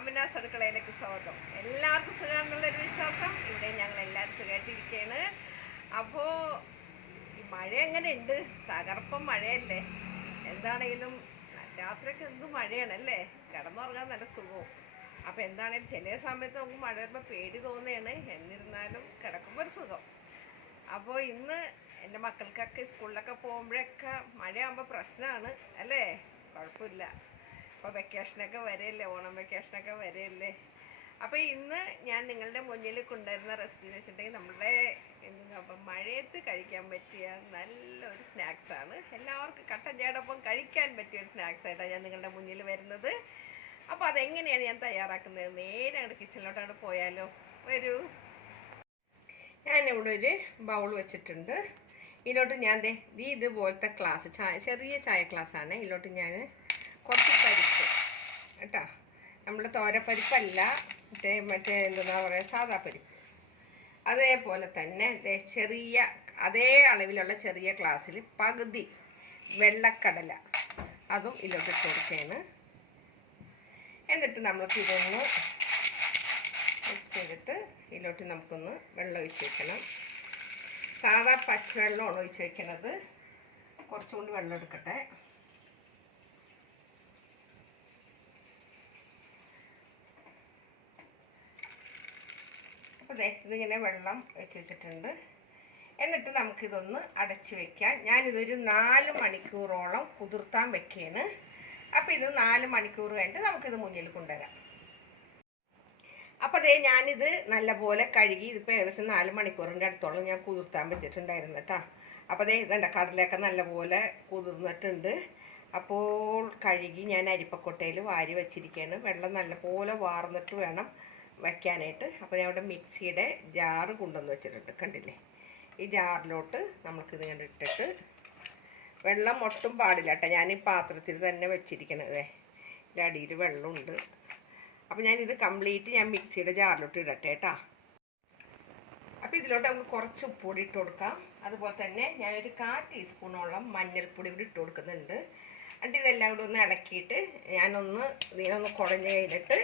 ഷാബിനാസ് അടുക്കളയിലേക്ക് സ്വാഗതം. എല്ലാവർക്കും സുഖമാണെന്നുള്ളൊരു വിശ്വാസം. ഇവിടെ ഞങ്ങൾ എല്ലാവരും സുഖമായിട്ടിരിക്കുകയാണ്. അപ്പോൾ ഈ മഴ എങ്ങനെയുണ്ട്? തകർപ്പം മഴയല്ലേ? എന്താണെങ്കിലും രാത്രിയൊക്കെ എന്ത് മഴയാണല്ലേ? കിടന്നുറങ്ങാൻ നല്ല സുഖവും. അപ്പോൾ എന്താണെങ്കിലും ചില സമയത്ത് നമുക്ക് മഴ വരുമ്പോൾ പേടി തോന്നുകയാണ്. എന്നിരുന്നാലും കിടക്കുമ്പോൾ ഒരു സുഖം. അപ്പോൾ ഇന്ന് എന്റെ മക്കൾക്കൊക്കെ സ്കൂളിലൊക്കെ പോകുമ്പോഴൊക്കെ മഴയാകുമ്പോൾ പ്രശ്നമാണ്. അല്ലേ? കുഴപ്പമില്ല. ഇപ്പോൾ വെക്കേഷനൊക്കെ വരെയല്ലേ? ഓണം വെക്കേഷനൊക്കെ വരെയല്ലേ? അപ്പോൾ ഇന്ന് ഞാൻ നിങ്ങളുടെ മുന്നിൽ കൊണ്ടുവരുന്ന റെസിപ്പി എന്ന് വെച്ചിട്ടുണ്ടെങ്കിൽ നമ്മുടെ അപ്പം മഴയത്ത് കഴിക്കാൻ പറ്റിയ നല്ലൊരു സ്നാക്സാണ് എല്ലാവർക്കും കട്ടൻ ചേടൊപ്പം കഴിക്കാൻ പറ്റിയ ഒരു സ്നാക്സ് ആയിട്ടാണ് ഞാൻ നിങ്ങളുടെ മുന്നിൽ വരുന്നത്. അപ്പോൾ അതെങ്ങനെയാണ് ഞാൻ തയ്യാറാക്കുന്നത്? നേരെ അങ്ങോട്ട് കിച്ചണിലോട്ട് അങ്ങോട്ട് പോയാലോ? വരൂ. ഞാനിവിടെ ഒരു ബൗൾ വെച്ചിട്ടുണ്ട്. ഇതിലോട്ട് ഞാൻ ദേ ഇതുപോലത്തെ ക്ലാസ് ചായ ചെറിയ ചായ ക്ലാസ്സാണ് ഇതിലോട്ട് ഞാൻ കുറച്ച് പരിപ്പ് കേട്ടോ. നമ്മൾ തോരപ്പരിപ്പല്ല മറ്റേ മറ്റേ എന്താ പറയുക സാദാ പരിപ്പ്. അതേപോലെ തന്നെ ചെറിയ അതേ അളവിലുള്ള ചെറിയ ഗ്ലാസ്സിൽ പകുതി വെള്ളക്കടല. അതും ഇതിലോട്ട് കൊടുക്കുകയാണ്. എന്നിട്ട് നമുക്ക് ഇതൊന്ന് മിക്സ് ചെയ്തിട്ട് ഇതിലോട്ട് നമുക്കൊന്ന് വെള്ളം ഒഴിച്ച് വയ്ക്കണം സാധാ പച്ചവെള്ളമാണ് ഒഴിച്ച് വയ്ക്കുന്നത് കുറച്ചുകൊണ്ട് വെള്ളം എടുക്കട്ടെ. അപ്പോൾ ദേ ഇതിങ്ങനെ വെള്ളം വെച്ച് വെച്ചിട്ടുണ്ട്. എന്നിട്ട് നമുക്കിതൊന്ന് അടച്ച് വെക്കാം. ഞാനിതൊരു നാല് മണിക്കൂറോളം കുതിർത്താൻ വെക്കുകയാണ് അപ്പോൾ ഇത് നാല് മണിക്കൂർ കഴിഞ്ഞിട്ട് നമുക്കിത് മുന്നിൽ കൊണ്ടുവരാം. അപ്പോൾ അതേ ഞാനിത് നല്ലപോലെ കഴുകി ഇതിപ്പോൾ ഏകദേശം നാല് മണിക്കൂറിന്റെ അടുത്തോളം ഞാൻ കുതിർത്താൻ വെച്ചിട്ടുണ്ടായിരുന്നു കേട്ടോ. അപ്പോൾ അതേ ഇതെന്റെ കടലയൊക്കെ നല്ലപോലെ കുതിർന്നിട്ടുണ്ട്. അപ്പോൾ കഴുകി ഞാൻ അരിപ്പക്കൊട്ടയിൽ വാരി വെച്ചിരിക്കുകയാണ് വെള്ളം നല്ലപോലെ വാർന്നിട്ട് വേണം വെക്കാനായിട്ട് അപ്പോൾ ഞാൻ അവിടെ മിക്സിയുടെ ജാറ് കൊണ്ടുവന്ന് വെച്ചിട്ടുണ്ട്. കണ്ടില്ലേ? ഈ ജാറിലോട്ട് നമുക്കിത് ഇട്ടിട്ട് വെള്ളം ഒട്ടും പാടില്ല കേട്ടോ. ഞാൻ ഈ പാത്രത്തിൽ തന്നെ വെച്ചിരിക്കണത് ഇതിന്റെ അടിയിൽ വെള്ളമുണ്ട്. അപ്പോൾ ഞാനിത് കംപ്ലീറ്റ് ഞാൻ മിക്സിയുടെ ജാറിലോട്ട് ഇടട്ടെ കേട്ടോ. അപ്പോൾ ഇതിലോട്ട് നമുക്ക് കുറച്ച് ഉപ്പുപൊടി ഇട്ട് കൊടുക്കാം. അതുപോലെ തന്നെ ഞാനൊരു കാ ടീസ്പൂണോളം മഞ്ഞൾപ്പൊടി കൂടി ഇട്ട് കൊടുക്കുന്നുണ്ട്. എന്നിട്ട് ഇതെല്ലാം കൂടി ഒന്ന് ഇളക്കിയിട്ട് ഞാനൊന്ന് ഇതിനൊന്ന് കുഴഞ്ഞ് കഴിഞ്ഞിട്ട്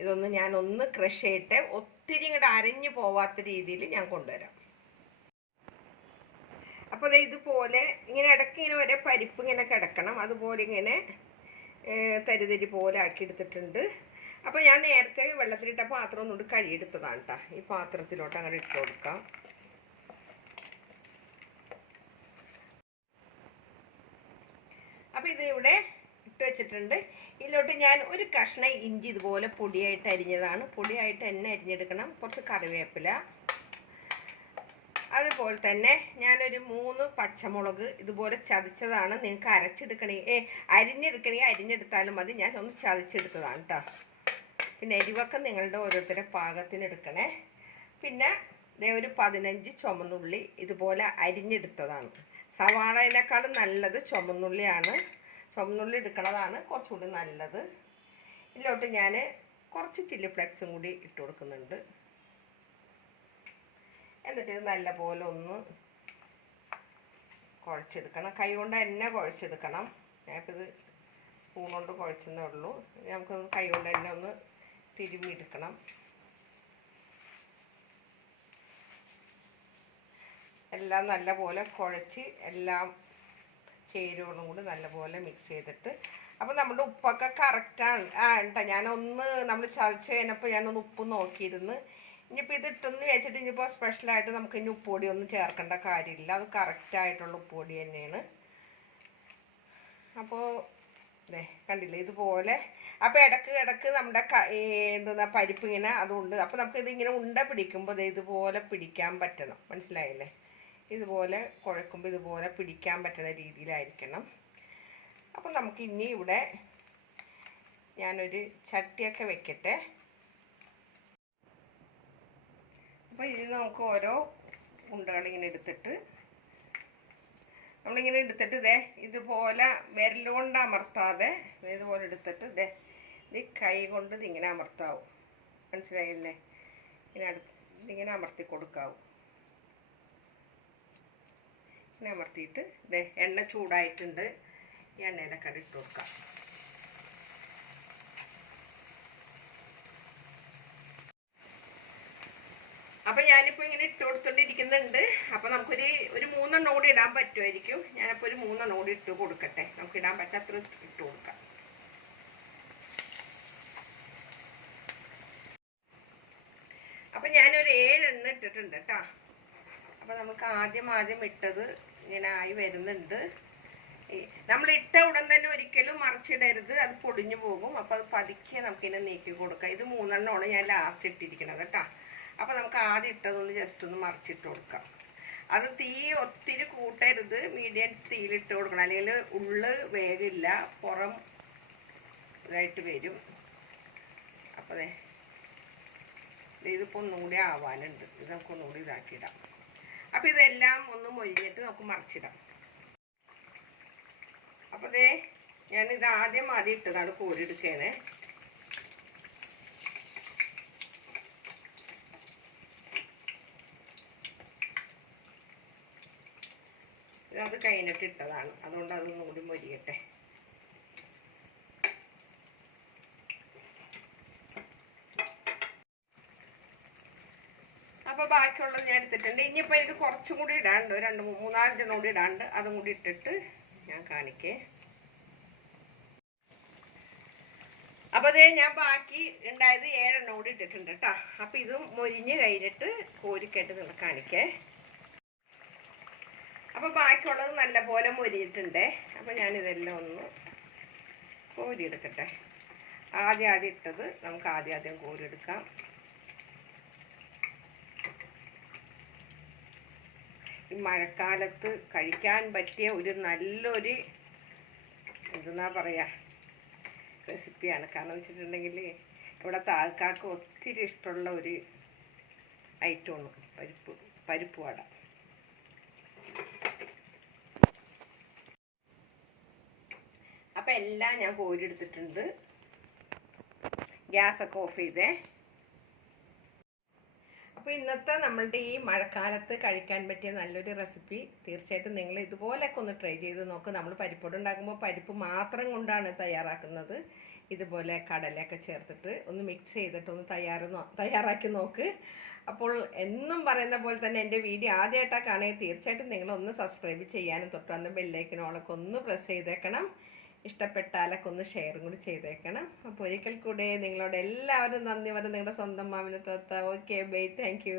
ഇതൊന്ന് ഞാൻ ഒന്ന് ക്രഷ് ചെയ്തിട്ട് ഒത്തിരി ഇങ്ങോട്ട് അരഞ്ഞു പോവാത്ത രീതിയിൽ ഞാൻ കൊണ്ടുവരാം. അപ്പോൾ ദേ ഇതുപോലെ ഇങ്ങനെ ഇടയ്ക്ക് ഇങ്ങനെ ഒരേ പരിപ്പ് ഇങ്ങനെ കിടക്കണം. അതുപോലെ ഇങ്ങനെ തരിതരി പോലെ ആക്കി എടുത്തിട്ടുണ്ട്. അപ്പോൾ ഞാൻ നേരത്തെ വെള്ളത്തിലിട്ട പാത്രം ഒന്നുകൊണ്ട് കഴുകിയെടുത്തതാണ് കേട്ടോ ഈ പാത്രത്തിലോട്ട് അങ്ങനെ ഇട്ട് കൊടുക്കാം. അപ്പോൾ ഇത് ഇവിടെ ഇട്ട് വെച്ചിട്ടുണ്ട്. ഇതിലോട്ട് ഞാൻ ഒരു കഷ്ണം ഇഞ്ചി ഇതുപോലെ പൊടിയായിട്ട് അരിഞ്ഞതാണ്. പൊടിയായിട്ട് തന്നെ അരിഞ്ഞെടുക്കണം. കുറച്ച് കറിവേപ്പില. അതുപോലെ തന്നെ ഞാനൊരു മൂന്ന് പച്ചമുളക് ഇതുപോലെ ചതച്ചതാണ്. നിങ്ങൾക്ക് അരച്ചെടുക്കണേ ഏ അരിഞ്ഞെടുക്കണേ അരിഞ്ഞെടുത്താലും മതി. ഞാൻ ഒന്ന് ചതച്ചെടുത്തതാണ് കേട്ടോ പിന്നെ എരിവൊക്കെ നിങ്ങളുടെ ഓരോരുത്തരുടെ പാകത്തിന് എടുക്കണേ. പിന്നെ ഇതേ ഒരു പതിനഞ്ച് ചുമന്നുള്ളി ഇതുപോലെ അരിഞ്ഞെടുത്തതാണ്. സവാളേനേക്കാളും നല്ലത് ചുമന്നുള്ളിയാണ്. ചുമന്നുള്ളി എടുക്കണതാണ് കുറച്ചുകൂടി നല്ലത്. ഇതിലോട്ട് ഞാൻ കുറച്ച് ചില്ലി ഫ്ലെക്സും കൂടി ഇട്ട് കൊടുക്കുന്നുണ്ട്. എന്നിട്ട് ഇത് നല്ലപോലെ ഒന്ന് കുഴച്ചെടുക്കണം. കൈ കൊണ്ട് തന്നെ കുഴച്ചെടുക്കണം. ഞാനിപ്പോൾ ഇത് സ്പൂൺ കൊണ്ട് കുഴച്ചെന്നേ ഉള്ളൂ. നമുക്ക് കൈ കൊണ്ട് തന്നെ ഒന്ന് തിരുമ്മി എടുക്കണം എല്ലാം നല്ലപോലെ കുഴച്ച് എല്ലാം ചേരുവകളും കൂടി നല്ലപോലെ മിക്സ് ചെയ്തിട്ട്. അപ്പോൾ നമ്മുടെ ഉപ്പൊക്കെ കറക്റ്റാണ് ആ കേട്ടോ ഞാനൊന്ന് നമ്മൾ ചതച്ച് കഴിഞ്ഞപ്പോൾ ഞാനൊന്ന് ഉപ്പ് നോക്കിയിരുന്നു. ഇനിയിപ്പോൾ ഇത് ഇട്ടെന്ന് വെച്ചിട്ട് ഇനിയിപ്പോൾ സ്പെഷ്യലായിട്ട് നമുക്ക് ഇനി ഉപ്പുപൊടി ഒന്നും ചേർക്കേണ്ട കാര്യമില്ല. അത് കറക്റ്റായിട്ടുള്ള ഉപ്പുപൊടി തന്നെയാണ്. അപ്പോൾ ദേ കണ്ടില്ലേ? ഇതുപോലെ. അപ്പോൾ ഇടയ്ക്ക് ഇടയ്ക്ക് നമ്മുടെ എന്താ പരിപ്പ് ഇങ്ങനെ അതുകൊണ്ട് അപ്പോൾ നമുക്ക് ഇതിങ്ങനെ ഉണ്ട പിടിക്കുമ്പോൾ ഇതുപോലെ പിടിക്കാൻ പറ്റണം. മനസ്സിലായില്ലേ? ഇതുപോലെ കുഴക്കുമ്പോൾ ഇതുപോലെ പിടിക്കാൻ പറ്റുന്ന രീതിയിലായിരിക്കണം. അപ്പോൾ നമുക്ക് ഇനി ഇവിടെ ഞാനൊരു ചട്ടിയൊക്കെ വെക്കട്ടെ. അപ്പോൾ ഇത് നമുക്ക് ഓരോ ഉണ്ടകളിങ്ങനെ എടുത്തിട്ട് നമ്മളിങ്ങനെ എടുത്തിട്ട് ഇതേ ഇതുപോലെ വിരലുകൊണ്ട് അമർത്താതെ ഇതുപോലെ എടുത്തിട്ട് ഇതേ ഇത് കൈ കൊണ്ട് ഇതിങ്ങനെ അമർത്താവും. മനസ്സിലായില്ലേ? ഇങ്ങനെ അടുത്ത് ഇതിങ്ങനെ അമർത്തി കൊടുക്കാവും. ഇങ്ങനെ അമർത്തിയിട്ട് ഇതേ എണ്ണ ചൂടായിട്ടുണ്ട്. ഈ എണ്ണയിലൊക്കെ ഇട്ട് കൊടുക്കാം. അപ്പം ഞാനിപ്പോൾ ഇങ്ങനെ ഇട്ട് കൊടുത്തോണ്ടിരിക്കുന്നുണ്ട്. അപ്പം നമുക്കൊരു ഒരു മൂന്നെണ്ണം കൂടി ഇടാൻ പറ്റുമായിരിക്കും. ഞാനപ്പോൾ ഒരു മൂന്നെണ്ണം കൂടി ഇട്ട് കൊടുക്കട്ടെ. നമുക്ക് ഇടാൻ പറ്റാത്ര ഇട്ട് കൊടുക്കാം. അപ്പം ഞാനൊരു ഏഴെണ്ണം ഇട്ടിട്ടുണ്ട് കേട്ടോ. അപ്പൊ നമുക്ക് ആദ്യം ആദ്യം ഇട്ടത് ഇങ്ങനെ ആയി വരുന്നുണ്ട്. നമ്മൾ ഇട്ട ഉടൻ തന്നെ ഒരിക്കലും മറിച്ചിടരുത്. അത് പൊടിഞ്ഞു പോകും. അപ്പോൾ അത് പതുക്കെ നമുക്കിനെ നീക്കി കൊടുക്കാം. ഇത് മൂന്നെണ്ണമാണ് ഞാൻ ലാസ്റ്റ് ഇട്ടിരിക്കുന്നത് കേട്ടോ. അപ്പോൾ നമുക്ക് ആദ്യം ഇട്ടതൊന്ന് ജസ്റ്റ് ഒന്ന് മറിച്ചിട്ട് കൊടുക്കാം. അത് തീ ഒത്തിരി കൂട്ടരുത്. മീഡിയം തീയിലിട്ട് കൊടുക്കണം. അല്ലെങ്കിൽ ഉള്ള് വേഗില്ല പുറം ഇതായിട്ട് വരും. അപ്പോൾ ദേ ഇതിപ്പോൾ ഒന്നുകൂടി ആവാനുണ്ട്. ഇത് നമുക്ക് ഒന്നുകൂടി ഇതാക്കിയിടാം. അപ്പോൾ ഇതെല്ലാം ഒന്ന് മൊരിഞ്ഞിട്ട് നമുക്ക് മറിച്ചിടാം. ദേ ഇത് ആദ്യം ആദ്യം ഇട്ടതാണ് കോരിയെടുക്കണേ ഇത് കഴിഞ്ഞിട്ട് ഇട്ടതാണ്. അതുകൊണ്ട് അതൊന്നും കൂടി മൊരിയട്ടെ. അപ്പോൾ ബാക്കിയുള്ളത് ഞാൻ എടുത്തിട്ടുണ്ട്. ഇനിയിപ്പോൾ എനിക്ക് കുറച്ചും കൂടി ഇടാണ്ട് രണ്ട് മൂന്നാലഞ്ചെണ്ണം കൂടി ഇടാണ്ട് അതും കൂടി ഇട്ടിട്ട് ഞാൻ കാണിക്കേ. അപ്പോൾ അതേ ഞാൻ ബാക്കി ഉണ്ടായത് ഏഴെണ്ണം കൂടി ഇട്ടിട്ടുണ്ട് കേട്ടോ അപ്പോൾ ഇത് മൊരിഞ്ഞ് കഴിഞ്ഞിട്ട് കോരിക്കേട്ട് നിങ്ങൾ കാണിക്കേ. അപ്പോൾ ബാക്കിയുള്ളത് നല്ല പോലെ മൊരിയിട്ടുണ്ട് അപ്പോൾ ഞാനിതെല്ലാം ഒന്ന് കോരിയെടുക്കട്ടെ. ആദ്യം ആദ്യം ഇട്ടത് നമുക്ക് ആദ്യം ആദ്യം കോരിയെടുക്കാം. ഈ മഴക്കാലത്ത് കഴിക്കാൻ പറ്റിയ ഒരു നല്ലൊരു എന്തെന്നാ പറയുക റെസിപ്പിയാണ്. കാരണം വെച്ചിട്ടുണ്ടെങ്കിൽ ഇവിടുത്തെ ആൾക്കാർക്ക് ഒത്തിരി ഇഷ്ടമുള്ള ഒരു ഐറ്റമാണ് പരിപ്പ് പരിപ്പ് വട. അപ്പം എല്ലാം ഞാൻ കോരിയെടുത്തിട്ടുണ്ട് ഗ്യാസൊക്കെ ഓഫ് ചെയ്തേ. അപ്പോൾ ഇന്നത്തെ നമ്മളുടെ ഈ മഴക്കാലത്ത് കഴിക്കാൻ പറ്റിയ നല്ലൊരു റെസിപ്പി തീർച്ചയായിട്ടും നിങ്ങൾ ഇതുപോലെയൊക്കെ ഒന്ന് ട്രൈ ചെയ്ത് നോക്ക്. നമ്മൾ പരിപ്പോട് ഉണ്ടാക്കുമ്പോൾ പരിപ്പ് മാത്രം കൊണ്ടാണ് തയ്യാറാക്കുന്നത്. ഇതുപോലെ കടലയൊക്കെ ചേർത്തിട്ട് ഒന്ന് മിക്സ് ചെയ്തിട്ട് ഒന്ന് തയ്യാറ് തയ്യാറാക്കി നോക്ക്. അപ്പോൾ എന്നും പറയുന്ന പോലെ തന്നെ എന്റെ വീഡിയോ ആദ്യമായിട്ടാണ് തീർച്ചയായിട്ടും നിങ്ങളൊന്ന് സബ്സ്ക്രൈബ് ചെയ്യാനും തൊട്ടുവന്ന ബെല്ലൈക്കനോളൊക്കെ ഒന്ന് പ്രസ് ചെയ്തേക്കണം. ഇഷ്ടപ്പെട്ടാലൊക്കെ ഷെയറും കൂടി ചെയ്തേക്കണം. അപ്പോൾ ഒരിക്കൽ കൂടെ നിങ്ങളോട് എല്ലാവരും നന്ദി പറഞ്ഞ് നിങ്ങളുടെ സ്വന്തം മാമിനെ തത്ത. Okay bye thank